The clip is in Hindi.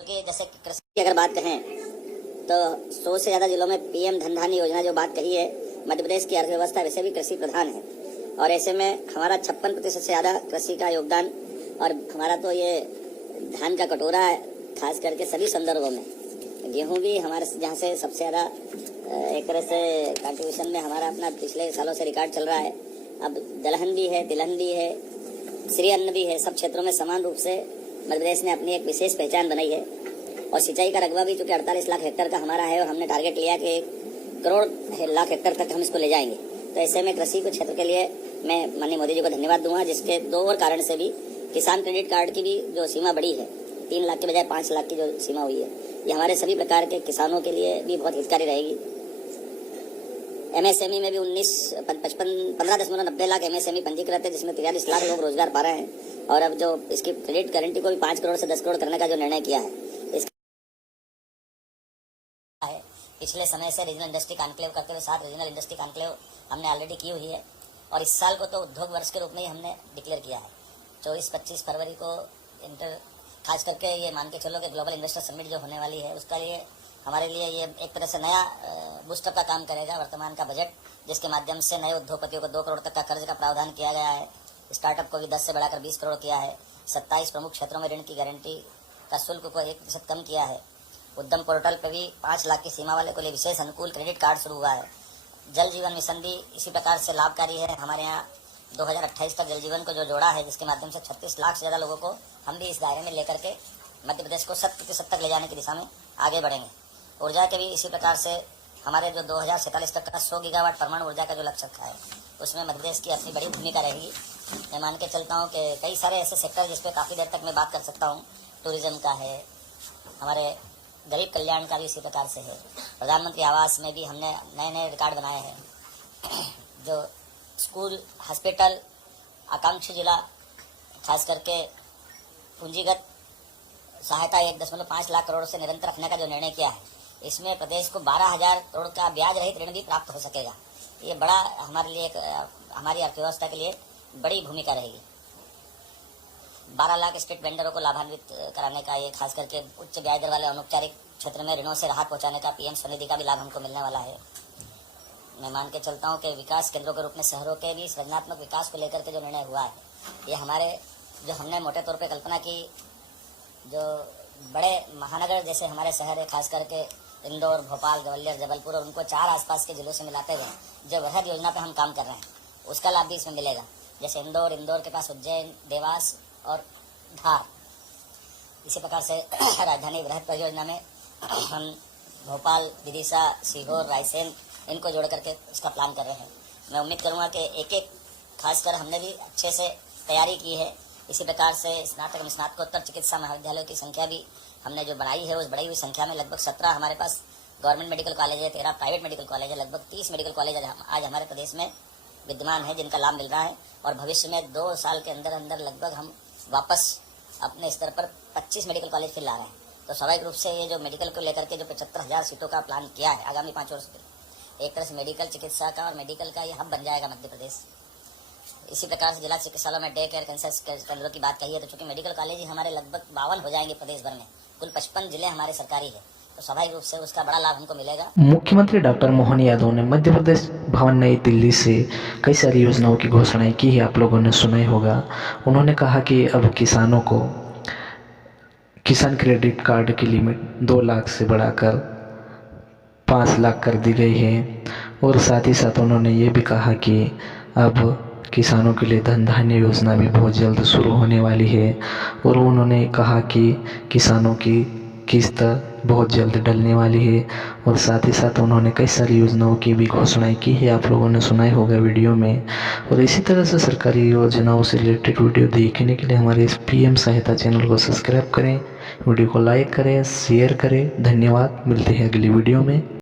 क्योंकि जैसे कृषि की अगर बात कहें तो 100 से ज़्यादा जिलों में पीएम धन धान्य योजना जो बात कही है, मध्य प्रदेश की अर्थव्यवस्था वैसे भी कृषि प्रधान है और ऐसे में हमारा 56% से ज़्यादा कृषि का योगदान और हमारा तो ये धान का कटोरा है, खास करके सभी संदर्भों में। गेहूं भी हमारे जहाँ से सबसे ज़्यादा एक तरह से कंट्रीब्यूशन में हमारा अपना पिछले सालों से रिकॉर्ड चल रहा है। अब दलहन भी है, तिलहन भी है, श्री अन्न भी है। सब क्षेत्रों में समान रूप से मध्य प्रदेश ने अपनी एक विशेष पहचान बनाई है और सिंचाई का रकबा भी चूंकि 48 लाख हेक्टेयर का हमारा है और हमने टारगेट लिया कि 1 करोड़ लाख हेक्टेयर तक हम इसको ले जाएंगे। तो ऐसे में कृषि के क्षेत्र के लिए मैं माननीय मोदी जी को धन्यवाद दूंगा, जिसके 2 और कारण से भी किसान क्रेडिट कार्ड की भी जो सीमा बढ़ी है, 3 लाख के बजाय 5 लाख की जो सीमा हुई है, ये हमारे सभी प्रकार के किसानों के लिए भी बहुत हितकारी रहेगी। एमएसएमई में भी 15.90 लाख एमएसएमई पंजीकृत है, जिसमें 43 लाख लोग रोजगार पा रहे हैं और अब जो इसकी क्रेडिट गारंटी को भी 5 करोड़ से 10 करोड़ करने का जो निर्णय किया है, पिछले समय से रीजनल इंडस्ट्री कॉन्क्लेव करते हुए 7 रीजनल इंडस्ट्री कॉन्क्लेव हमने ऑलरेडी की हुई है और इस साल को तो उद्योग वर्ष के रूप में ही हमने डिक्लेयर किया है। 24-25 फरवरी को खास करके ये मान के चलो कि ग्लोबल इन्वेस्टर समिट जो होने वाली है, उसका लिए हमारे लिए ये एक तरह से नया बूस्टअप का काम करेगा। वर्तमान का बजट, जिसके माध्यम से नए उद्योगपतियों को 2 करोड़ तक का कर्ज का प्रावधान किया गया है, स्टार्टअप को भी 10 से बढ़ाकर 20 करोड़ किया है, 27 प्रमुख क्षेत्रों में ऋण की गारंटी का शुल्क को 1% कम किया है, उद्यम पोर्टल पर भी 5 लाख की सीमा वाले को लिए विशेष अनुकूल क्रेडिट कार्ड शुरू हुआ है। जल जीवन मिशन भी इसी प्रकार से लाभकारी है। हमारे यहाँ 2028 तक जल जीवन को जो जोड़ा है, जिसके माध्यम से 36 लाख से ज़्यादा लोगों को हम भी इस दायरे में लेकर के मध्य प्रदेश को 100% तक ले जाने की दिशा में आगे बढ़ेंगे। ऊर्जा के भी इसी प्रकार से हमारे जो 2047 तक का 100 गीगावाट परमाणु ऊर्जा का जो लक्ष्य रखा है, उसमें मध्य प्रदेश की अपनी बड़ी भूमिका रहेगी। मैं मान के चलता हूँ कि कई सारे ऐसे सेक्टर जिस पे काफ़ी देर तक मैं बात कर सकता हूँ। टूरिज्म का है, हमारे गरीब कल्याण का भी इसी प्रकार से है। प्रधानमंत्री आवास में भी हमने नए नए रिकॉर्ड बनाए हैं। जो स्कूल, हॉस्पिटल, आकांक्षी जिला, खास करके पूंजीगत सहायता 1.5 लाख करोड़ से निरंतर रखने का जो निर्णय किया है, इसमें प्रदेश को 12,000 करोड़ का ब्याज रहित ऋण भी प्राप्त हो सकेगा। ये बड़ा हमारे लिए हमारी अर्थव्यवस्था के लिए बड़ी भूमिका रहेगी। 12 लाख स्ट्रीट वेंडरों को लाभान्वित कराने का, ये खास करके उच्च ब्याज दर वाले अनौपचारिक क्षेत्र में ऋणों से राहत पहुंचाने का पीएम स्वनिधि का भी लाभ हमको मिलने वाला है। मैं मान के चलता हूं कि विकास केंद्रों के रूप में शहरों के भी सृजनात्मक विकास को लेकर के जो निर्णय हुआ है, ये हमारे जो हमने मोटे तौर पे कल्पना की, जो बड़े महानगर जैसे हमारे शहर है, खास करके इंदौर, भोपाल, ग्वालियर, जबलपुर और उनको 4 आसपास के जिलों से मिलाते हुए जो वृहद योजना पे हम काम कर रहे हैं, उसका लाभ भी इसमें मिलेगा। जैसे इंदौर के पास उज्जैन, देवास और धार, इसी प्रकार से राजधानी वृहद परियोजना में हम भोपाल, विदिशा, सीहोर, रायसेन, इनको जोड़ करके इसका प्लान कर रहे हैं। मैं उम्मीद करूंगा कि एक खासकर हमने भी अच्छे से तैयारी की है। इसी प्रकार से स्नातक एवं स्नातकोत्तर चिकित्सा महाविद्यालयों की संख्या भी हमने जो बढ़ाई है, उस बढ़ी हुई संख्या में लगभग 17 हमारे पास गवर्नमेंट मेडिकल कॉलेज है, 13 प्राइवेट मेडिकल कॉलेज है, लगभग 30 मेडिकल कॉलेज आज हमारे प्रदेश में विद्यमान है, जिनका लाभ मिल रहा है। और भविष्य में 2 साल के अंदर अंदर लगभग हम वापस अपने स्तर पर 25 मेडिकल कॉलेज फिर ला रहे हैं। तो स्वाभाविक रूप से ये जो मेडिकल को लेकर के जो 75,000 सीटों का प्लान किया है आगामी 5 वर्ष के, एक तरह से मेडिकल चिकित्सा का और मेडिकल का ये हब बन जाएगा मध्य प्रदेश। इसी प्रकार से जिला चिकित्सालयों में डे केयर कैंसर केंद्रों की बात कही है, तो चूंकि मेडिकल कॉलेज ही हमारे लगभग 52 हो जाएंगे प्रदेश भर में, कुल 55 जिले हमारे सरकारी है, तो स्वाभाविक रूप से उसका बड़ा लाभ हमको मिलेगा। मुख्यमंत्री डॉक्टर मोहन यादव ने मध्य प्रदेश भवन नई दिल्ली से कई सारी योजनाओं की घोषणाएं की है, आप लोगों ने सुना ही होगा। उन्होंने कहा कि अब किसानों को किसान क्रेडिट कार्ड की लिमिट 2 लाख से बढ़ाकर 5 लाख कर दी गई है और साथ ही साथ उन्होंने ये भी कहा कि अब किसानों के लिए धन धान्य योजना भी बहुत जल्द शुरू होने वाली है और उन्होंने कहा कि किसानों की किस्त बहुत जल्द डलने वाली है और साथ ही साथ उन्होंने कई सारी योजनाओं की भी घोषणाएं की है, आप लोगों ने सुना ही होगा वीडियो में। और इसी तरह से सरकारी योजनाओं से रिलेटेड वीडियो देखने के लिए हमारे इस पीएम सहायता चैनल को सब्सक्राइब करें, वीडियो को लाइक करें, शेयर करें। धन्यवाद, मिलते हैं अगली वीडियो में।